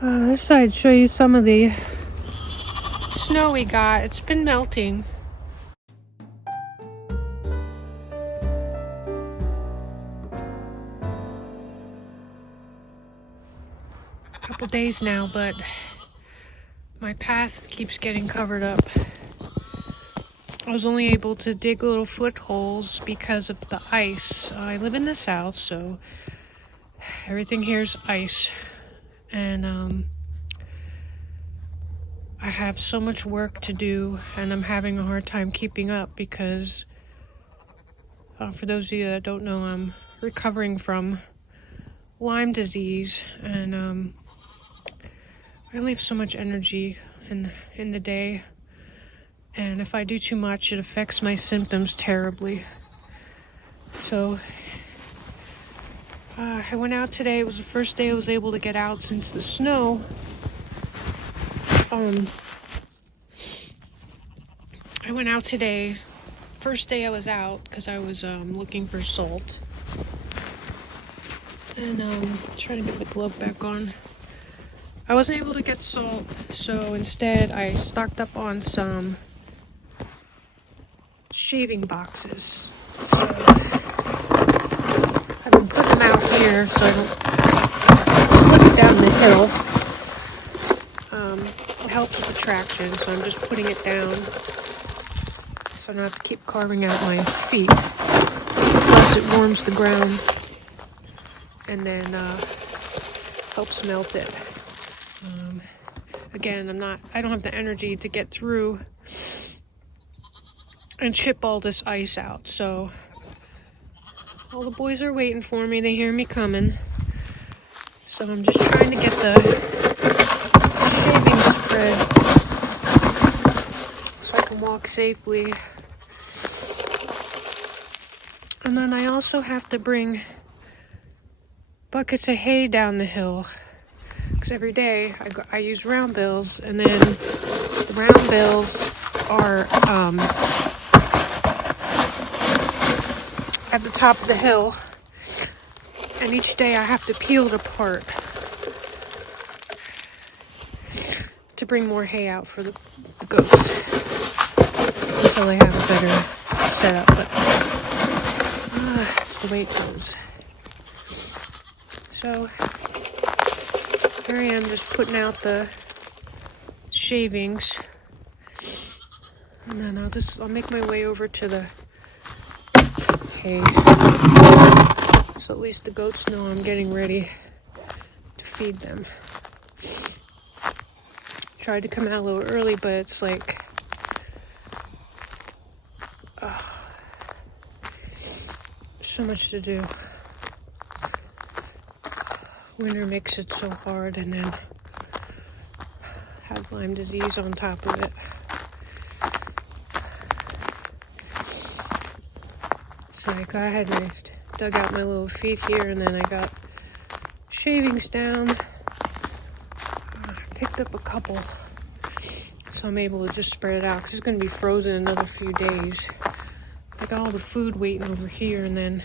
This side show you some of the snow we got. It's been melting. A couple days now, but my path keeps getting covered up. I was only able to dig little footholes because of the ice. I live in the south, so everything here is ice. And I have so much work to do, and I'm having a hard time keeping up because, for those of you that don't know, I'm recovering from Lyme disease, and I only have so much energy in the day. And if I do too much, it affects my symptoms terribly. So I went out today. It was the first day I was able to get out since the snow. I went out today. First day I was out because I was looking for salt. And trying to get my glove back on. I wasn't able to get salt, so instead I stocked up on some shaving boxes. So I've been putting them out here so I don't slip down the hill. It helps with the traction, so I'm just putting it down so I don't have to keep carving out my feet. Plus it warms the ground and then helps melt it. Again, I don't have the energy to get through and chip all this ice out, so all the boys are waiting for me. They hear me coming, so I'm just trying to get the shaving spread so I can walk safely. And then I also have to bring buckets of hay down the hill, because every day I use round bills, and then the round bills are at the top of the hill, and each day I have to peel it apart to bring more hay out for the goats until they have a better setup. But that's the way it goes. So here I am, just putting out the shavings, and then I'll make my way over to the hay, so at least the goats know I'm getting ready to feed them. Tried to come out a little early, but it's like so much to do. Winter makes it so hard, and then have Lyme disease on top of it. So I got ahead and I dug out my little feet here, and then I got shavings down. I picked up a couple, so I'm able to just spread it out, because it's going to be frozen in another few days. I got all the food waiting over here, and then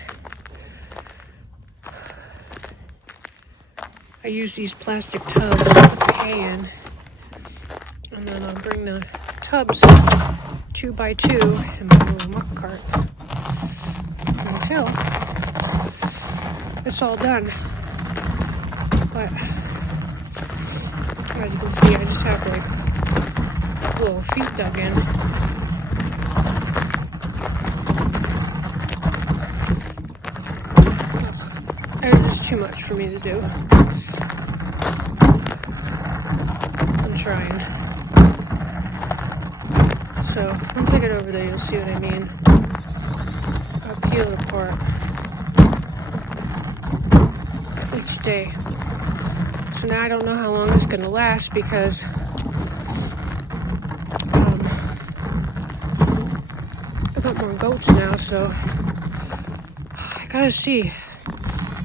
I use these plastic tubs to put hay in, and then I'll bring the tubs 2 by 2 in my little muck cart until it's all done. But as you can see, I just have like little feet dug in. It's too much for me to do. I'm trying. So once I get over there, you'll see what I mean. I'll peel it apart each day. So now I don't know how long it's going to last, because I got more goats now, so I gotta see,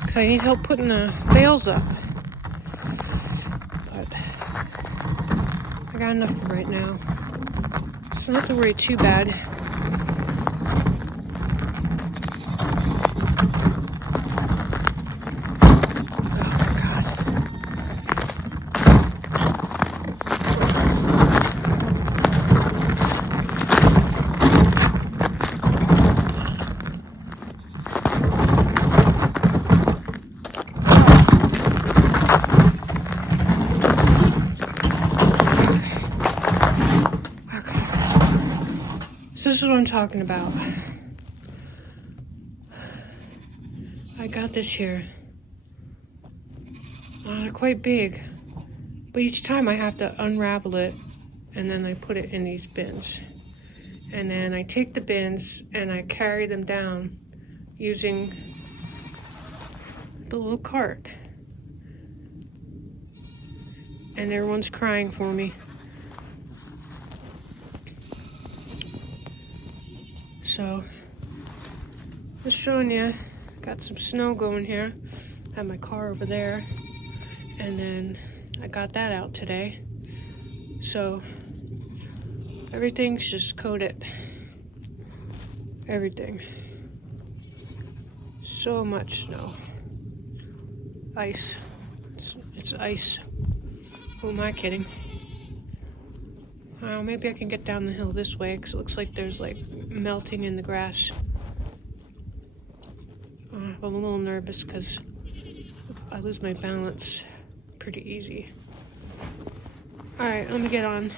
because I need help putting the bales up. But I got enough for right now, so I don't have to worry too bad. Oh I'm talking about. I got this here. They're quite big, but each time I have to unravel it, and then I put it in these bins. And then I take the bins and I carry them down using the little cart. And everyone's crying for me. So, just showing you, got some snow going here. Have my car over there. And then I got that out today. So, everything's just coated. Everything. So much snow. Ice. It's ice. Who am I kidding? Well, maybe I can get down the hill this way because it looks like there's like melting in the grass. I'm a little nervous because I lose my balance pretty easy. Alright, let me get on.